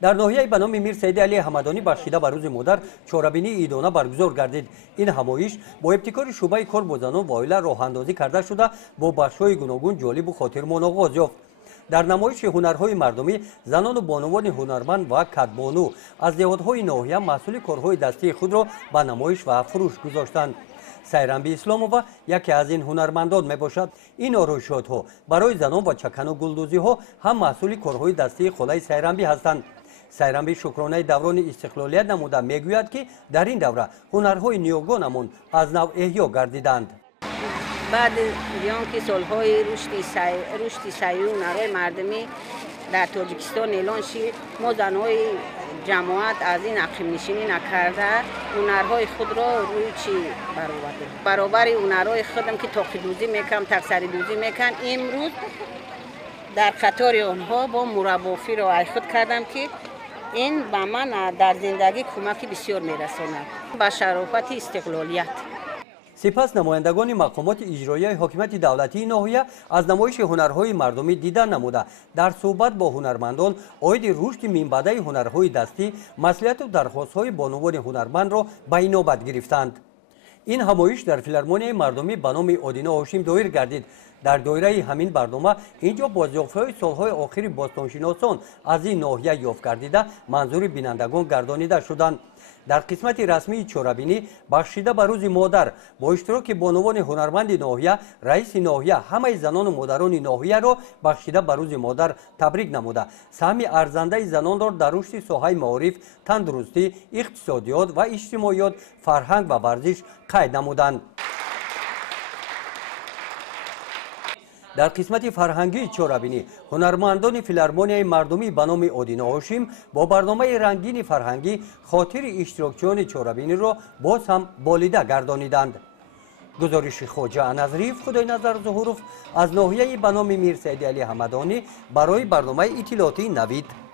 در ناحیه به نام میر سید علی حمدانی بخشیده به روز مادر چهاربینی ایدانه برگزار گردید. این همایش با ابتکار شعبه کار با زنان و عائله راه اندازی کرده شده با بخش‌های گوناگون جالب و خاطرمان آغاز یافت. در نمایش هنرهای مردمی زنان و بانوان هنرمند و کدبانو از نهادهای ناحیه محصول کارهای دستی خود را به نمایش و فروش گذاشتند. سیرنبی اسلامова یکی از این هنرمندان میباشد. این آرایشات‌ها برای زنان و چکن و گلدوزی‌ها هم محصول کارهای دستی خالای سیرنبی هستند. سیرنبی شکرانه دوران استقلالیت نموده میگوید که در این دوره هنرهای نیاگانمان از نو احیا گردیدند. بعد که سالهای رشد سعی هنرهای مردمی در تاجیکستان اعلان شد، ما زنهای جماعت از این عقب نشینی نکرده هنرهای خود را روی چی برابر هنرهای خودم که تاقی دوزی میکنم، تکسری دوزی میکنم، امروز در قطار آنها با مربافی را خود کردم که این به من در زندگی کمک بسیار میرساند با شرافت استقلالیت. سپس نمایندگان مقامات اجرایی حاکمیت دولتی ناحیه از نمایش هنرهای مردمی دیدن نموده در صحبت با هنرمندان عاید رشد منبع هنرهای دستی مصلحت و درخواست‌های بانوان هنرمند را به نوبت گرفتند. این همایش در فیلارمونی مردمی به نام آدینه هاشم دایر گردید. در دایره همین برنامه اینجا بازیافت‌های سالهای آخر باستانشناسان از این ناحیه یافت گردیده منظور بینندگان گردانیده شدند. در قسمت رسمی چهاربینی بخشیده به روز مادر با اشتراک بانوان هنرمند ناحیه رئیس ناحیه همه زنان و مادران ناحیه را بخشیده به روز مادر تبریک نموده سهم ارزنده زنان را در رشد ساحه معارف، تندرستی، اقتصادیات و اجتماعیات، فرهنگ و ورزش قید نمودند. در قسمت فرهنگی چهاربینی هنرمندان فیلارمونی مردمی به نام آدینه هاشم با برنامه رنگین فرهنگی خاطر اشتراکچیان چهاربینی را باز هم بالیده گردانیدند. گزارش خواجه نظریف خدای نظر ظهوروف از ناحیه به نام میر سید علی حمدانی برای برنامه اطلاعاتی نوید.